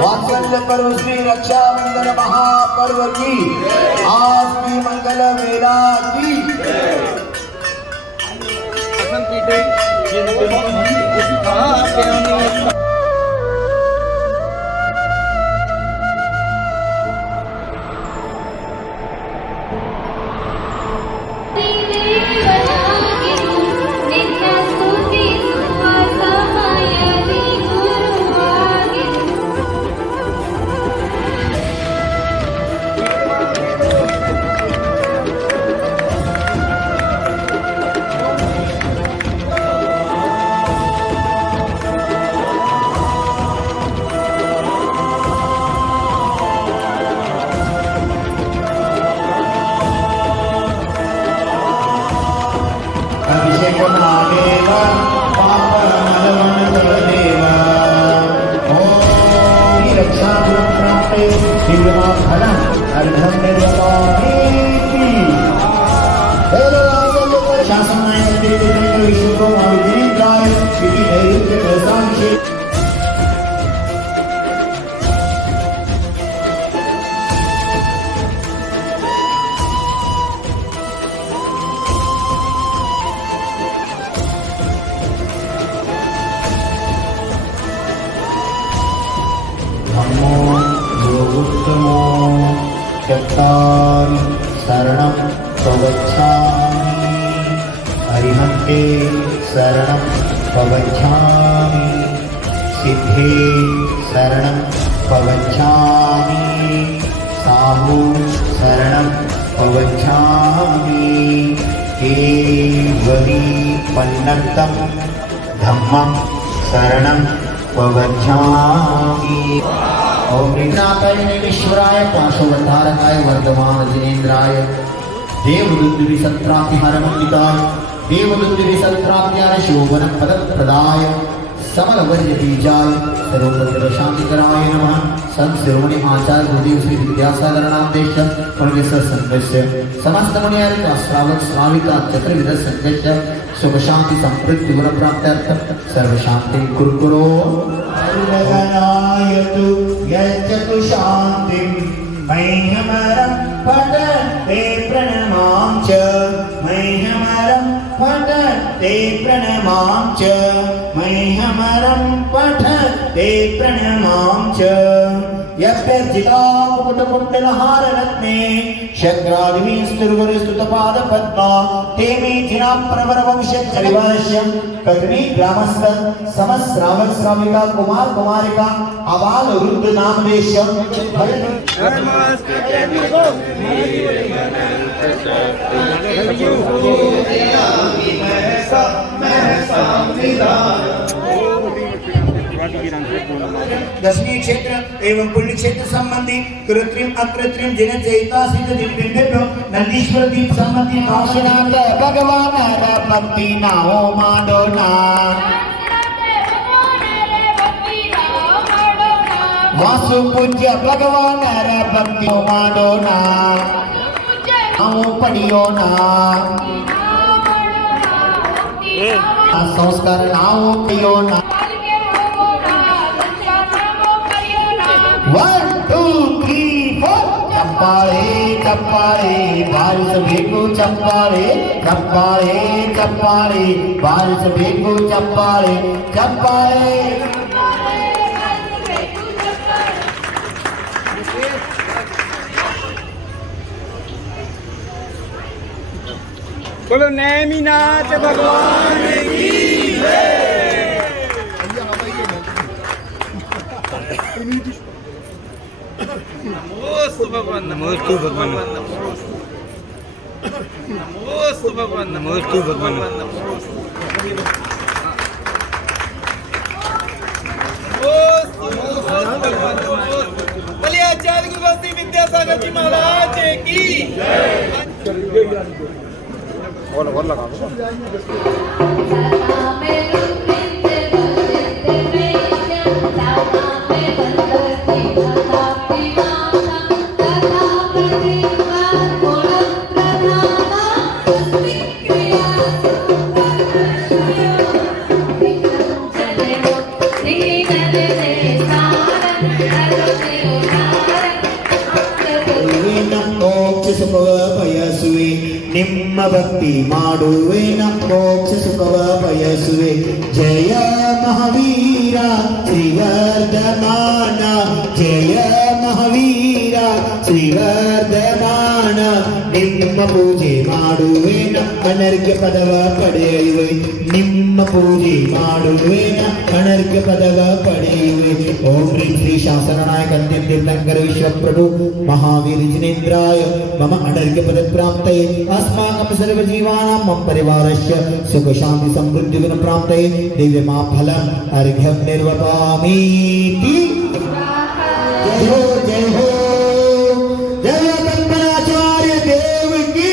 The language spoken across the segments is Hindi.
वात्सल्य पर्व श्री रक्षाबंधन महापर्व की आज की मंगल वेला की शरणं प्रवक्ष्यामि अरिहन्ते शरणं प्रवक्ष्यामि सिद्धे शरणं प्रवक्ष्यामि साहु शरणं प्रवक्ष्यामि केवली पन्नतं धम्मं शरणं प्रवक्ष्यामि। ओम विघ्नाकर्णेश्वराय पाशवतारकाय वर्धमान जिनेन्द्राय देवदुन्दुभि सत्राप्तिहारमण्डिताय देवदुन्दुभि सत्राप्त्याय शोभनं पदप्रदाय समलवर्य बीजाय सर्वोपद्रव शान्तिकराय नमः। संत शिरोमणि आचार्य गुरुदेव श्री विद्यासागर नामदेश परमेश्वर संघस्य समस्त मुनियारिक श्रावक श्राविका चतुर्विध संघस्य सुख शांति संपृक्ति गुण प्राप्त्यर्थं सर्व शांति कुरु अरुणगणायतु यच्चतु शान्तिं मह्यमरं पठन्ते प्रणमां च मह्यमरं पठन्ते प्रणमां च मह्यमरं पठन्ते प्रणमां च यप्यर्जिताकुटकुण्डलहाररत्ने शक्रादिवीस्तुर्वरस्तुतपादपद्मा ते मे जिनाप्रवरवंशचरिवर्ष्यं कथमी ग्रामस्थ समस्रावक श्राविका कुमार कुमारिका आबाल रुद्र नामदेशं दशमी क्षेत्र एवं पुण्य क्षेत्र संबंधी कृत्रिम अकृत्रिम जिन चैता सिद्ध दिव्येभ्यो नंदीश्वर दीप संबंधी नाशनाथ भगवान भक्ति नाओ मांडोना वासु पूज्य भगवान भक्ति मांडोना आओ पढ़ियो ना संस्कार नाओ पियो ना 1 2 3 4 चप्पाळे चप्पाळे बारिश भेगो चप्पाळे चप्पाळे चप्पाळे बारिश भेगो चप्पाळे चप्पाळे बोलो नेमिनाथ भगवान की जय। नमोस्तु भगवान नमोस्तु भगवान नमोस्तु भगवान नमोस्तु भगवान नमोस्तु भगवान बोलिए आचार्य गुरु श्री विद्यासागर जी महाराज की और लगा Thank you. ನಿಮ್ಮ ಭಕ್ತಿ ಮಾಡುವೆನ ಮೋಕ್ಷ ಸುಖವ ಬಯಸುವೆ ಜಯ ಮಹಾವೀರ ಶ್ರೀವರ್ಧಮಾನ ಜಯ ಮಹಾವೀರ ಶ್ರೀವರ್ಧಮಾನ ನಿಮ್ಮ ಪೂಜೆ ಮಾಡುವೆನ ಅನರ್ಘ್ಯ ಪದವ ಪಡೆಯುವೆ ನಿಮ್ಮ ಪೂಜೆ ಮಾಡುವೆನ ಅನರ್ಘ್ಯ ಪದವ ಪಡೆಯುವೆ ಓಂ ಶ್ರೀ ಶ್ರೀ ಶಾಸನನಾಯಕ ತೀರ್ಥಂಕರ ವಿಶ್ವಪ್ರಭು महावीर जिनेन्द्राय मम अनर्घ्य पद प्राप्तये अस्माकं सर्वजीवानां मम परिवारस्य सुख शांति समृद्धि गुण प्राप्तये दिव्यमा फलम् अर्घ्यं निर्वपामीति। जय हो जय हो जय कल्पनाचार्य देव की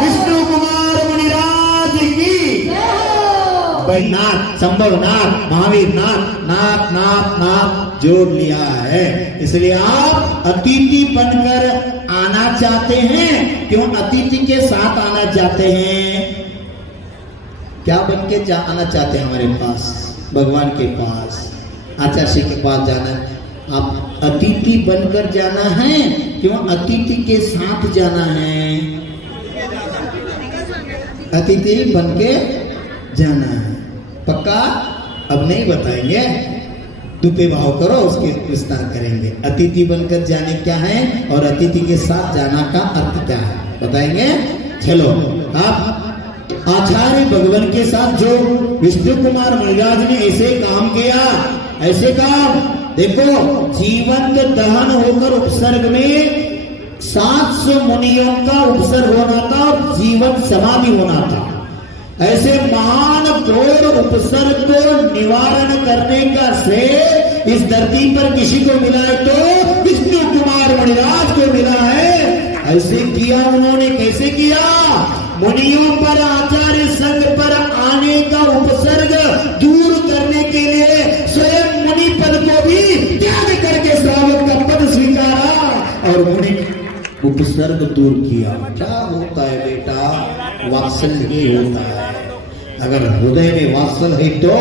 विष्णु कुमार मुनिराज की बैनाथ संभवनाथ महावीर नाथ नाथ नाथ नाथ जोड़ लिया है। इसलिए आप अतिथि बनकर आना चाहते हैं, क्यों अतिथि के साथ आना चाहते हैं? क्या बन के आना चाहते हैं हमारे पास? भगवान के पास, आचार्य के पास जाना। आप अतिथि बनकर जाना है, क्यों अतिथि के साथ जाना है? अतिथि बन के जाना है, पक्का? अब नहीं बताएंगे, दुपे भाव करो, उसके विस्तार करेंगे। अतिथि बनकर जाने क्या है और अतिथि के साथ जाना का अर्थ क्या है बताएंगे। चलो, आप आचार्य भगवान के साथ जो विष्णु कुमार मुनिराज ने ऐसे काम किया, ऐसे काम देखो, जीवंत दहन होकर उपसर्ग में 700 मुनियों का उपसर्ग होना था और जीवन समाधि होना था। ऐसे महान घोर उपसर्ग को निवारण करने का श्रेय इस धरती पर किसी को मिला है तो विष्णु कुमार मुनिराज को मिला है। ऐसे किया उन्होंने, कैसे किया? मुनियों पर आचार्य संघ पर आने का उपसर्ग दूर करने के लिए स्वयं मुनि पद को भी त्याग करके श्रावक का पद स्वीकारा और मुनि उपसर्ग दूर किया। क्या होता है बेटा? वात्सल्य ही होता है। अगर हृदय में वात्सल्य है तो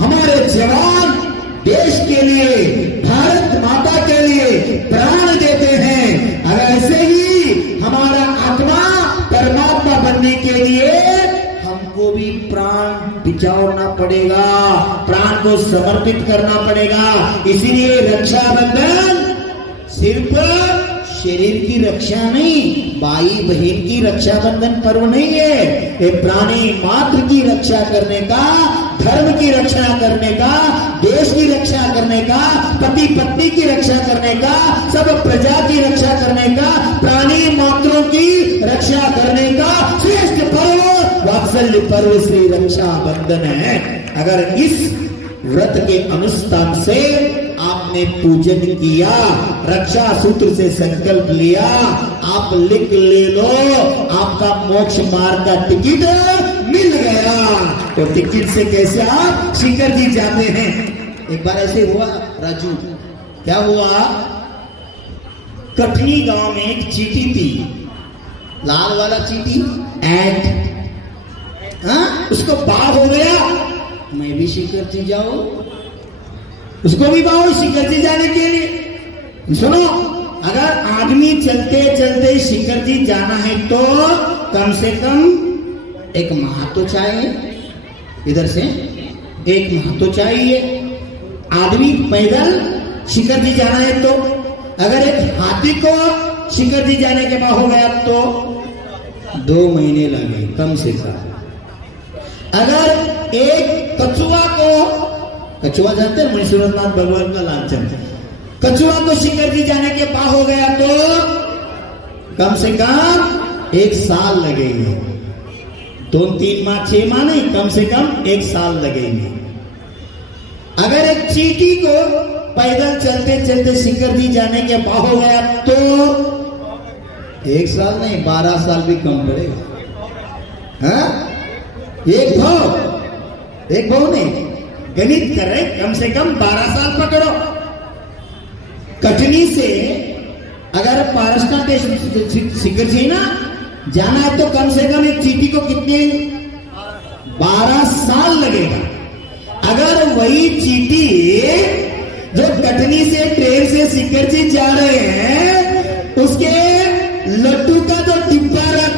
हमारे जवान देश के लिए, भारत माता के लिए प्राण देते हैं। अगर ऐसे ही हमारा आत्मा परमात्मा बनने के लिए हमको भी प्राण बिचारना पड़ेगा, प्राण को समर्पित करना पड़ेगा। इसीलिए रक्षाबंधन सिर्फ शरीर की रक्षा नहीं, भाई बहन की रक्षाबंधन पर्व नहीं है, ये प्राणी मात्र की रक्षा करने का, धर्म की रक्षा करने का, देश की रक्षा करने का, पति पत्नी की रक्षा करने का, सब प्रजा की रक्षा करने का, प्राणी मात्रों की रक्षा करने का श्रेष्ठ पर्व वात्सल्य पर्व श्री रक्षाबंधन है। अगर इस व्रत के अनुष्ठान से आपने पूजन किया, रक्षा सूत्र से संकल्प लिया, आप लिख ले लो, आपका मोक्ष मार्ग का टिकट मिल गया। तो टिकट से कैसे आप शिखर जी जाते हैं? एक बार ऐसे हुआ राजू, क्या हुआ? कटनी गांव में एक चींटी थी, लाल वाला चींटी, एंड उसको बाघ हो गया। मैं भी शिखर जी जाऊं, उसको भी बाहो शिखर जी जाने के लिए। सुनो, अगर आदमी चलते चलते शिखर जी जाना है तो कम से कम 1 माह तो चाहिए, इधर से 1 माह तो चाहिए। आदमी पैदल शिखर जी जाना है तो, अगर एक हाथी को शिखर जी जाने के बाद हो गया तो 2 महीने लगे कम से कम। अगर एक कछुआ को, कछुआ जानते हैं मुनीश्वरनाथ भगवान का लांछन, कछुआ को शिखर जी जाने के बाद हो गया तो कम से कम 1 साल लगेंगे। 2-3 माह 6 माह नहीं, कम से कम 1 साल लगेंगे। अगर एक चींटी को पैदल चलते चलते शिखर जी जाने के बाद हो गया तो 1 साल नहीं 12 साल भी कम पड़ेगा। हाँ? एक भाव नहीं, गणित कर रहे, कम से कम 12 साल पकड़ो। कटनी से अगर पारस का शिखर जी ना जाना है तो कम से कम एक चींटी को कितने 12 साल लगेगा। अगर वही चींटी जो कटनी से ट्रेन से शिखर जी जा रहे हैं, उसके लड्डू का जो डिब्बा रहता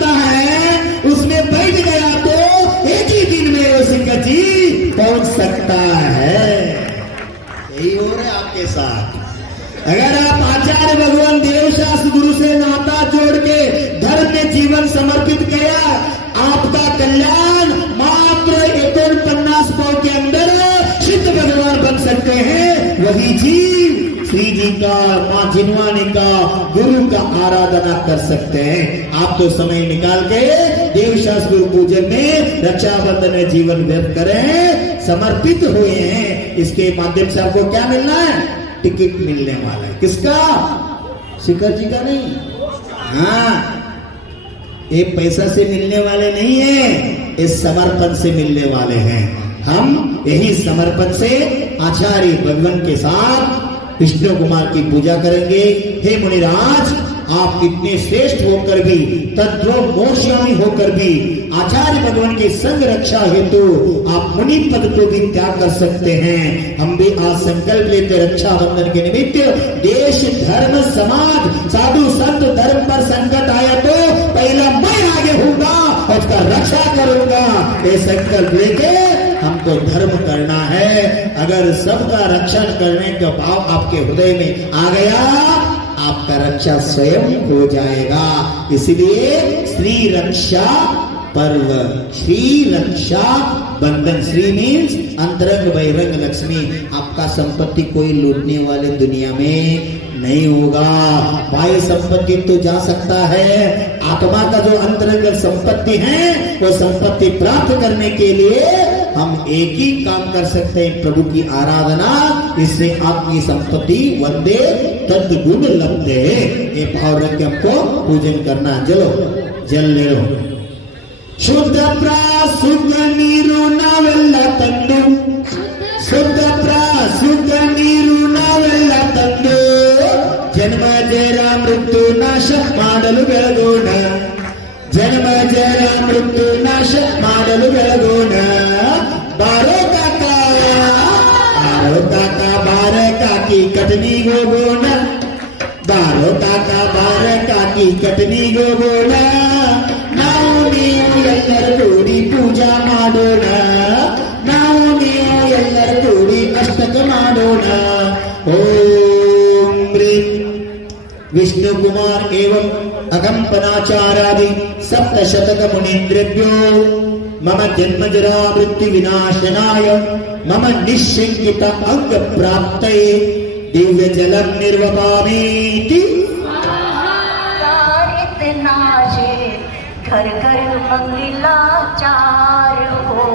आचार्य भगवान देवशास्त्र गुरु से नाता जोड़ के धर्म में जीवन समर्पित किया, आपका कल्याण मात्र 49 पाँव के अंदर सिद्ध भगवान बन सकते हैं। वही जीव श्री जी का, माँ जिनवानी का, गुरु का आराधना कर सकते हैं। आप तो समय निकाल के देवशास्त्र गुरु पूजन में, रक्षाबंधन में जीवन व्यर्थ करें, समर्पित हुए हैं। इसके माध्यम से आपको क्या मिलना है? टिकट मिलने वाला है। किसका? शिखर जी का नहीं। हाँ, ये पैसा से मिलने वाले नहीं है, इस समर्पण से मिलने वाले हैं। हम यही समर्पण से आचार्य भगवान के साथ विष्णु कुमार की पूजा करेंगे। हे मुनिराज, आप इतने श्रेष्ठ होकर भी, तद्रो मोक्षयामी होकर भी, आचार्य भगवान के संग रक्षा हेतु आप मुनि पद को भी त्याग कर सकते हैं। हम भी आज संकल्प लेते रक्षाबंधन के निमित्त देश, धर्म, समाज, साधु संत धर्म पर संकट आया तो पहला मैं आगे होऊंगा और उसका रक्षा करूंगा। ये संकल्प लेके हमको धर्म करना है। अगर सबका रक्षण करने का भाव आपके हृदय में आ गया, आपका रक्षा स्वयं हो जाएगा। इसलिए श्री रक्षा पर्व, श्री रक्षा बंधन, श्री मीन्स अंतरंग बहिरंग लक्ष्मी। आपका संपत्ति कोई लूटने वाले दुनिया में नहीं होगा। बाह्य संपत्ति तो जा सकता है, आत्मा का जो अंतरंग संपत्ति है, वो संपत्ति प्राप्त करने के लिए हम एक ही काम कर सकते हैं, प्रभु की आराधना। इससे आपकी संपत्ति वंदे तद गुण लभते। ये भाव रख के हमको पूजन करना। चलो जल ले लो। शुद्ध शुद्ध नीरू नावेल्ल तंदु, शुद्ध शुद्ध नीरू नावेल्ल तंदु, जन्म जरा मृत्यु नाಶ ಮಾಡಲು ಬೆಳಗೋಣ, जन्म जरा मृत्यु नाಶ ಮಾಡಲು ಬೆಳಗೋಣ। बारो काका, बारो काका, बार काकी कटनी गोಗೋಣ, बारो काका, बार काकी कटनी गोಗೋಣ। ನಾವು ನೀವು ಎಲ್ಲರೂ ಕೂಡಿ ಪೂಜಾ ಮಾಡೋಣ, ನಾವು ನೀವು ಎಲ್ಲರೂ ಕೂಡಿ ಅಷ್ಟಕ ಮಾಡೋಣ। ಓಂ ह्रीं विष्णु कुमार एवं अगंपनाचारादि सप्तशतक मुनीन्द्रेभ्यो मम जन्म जरा मृत्यु विनाशनाय मम निश्चिंकित अंग प्राप्तये दिव्य जलम निर्वपामीति। नाशे घर घर मंगलाचार हो।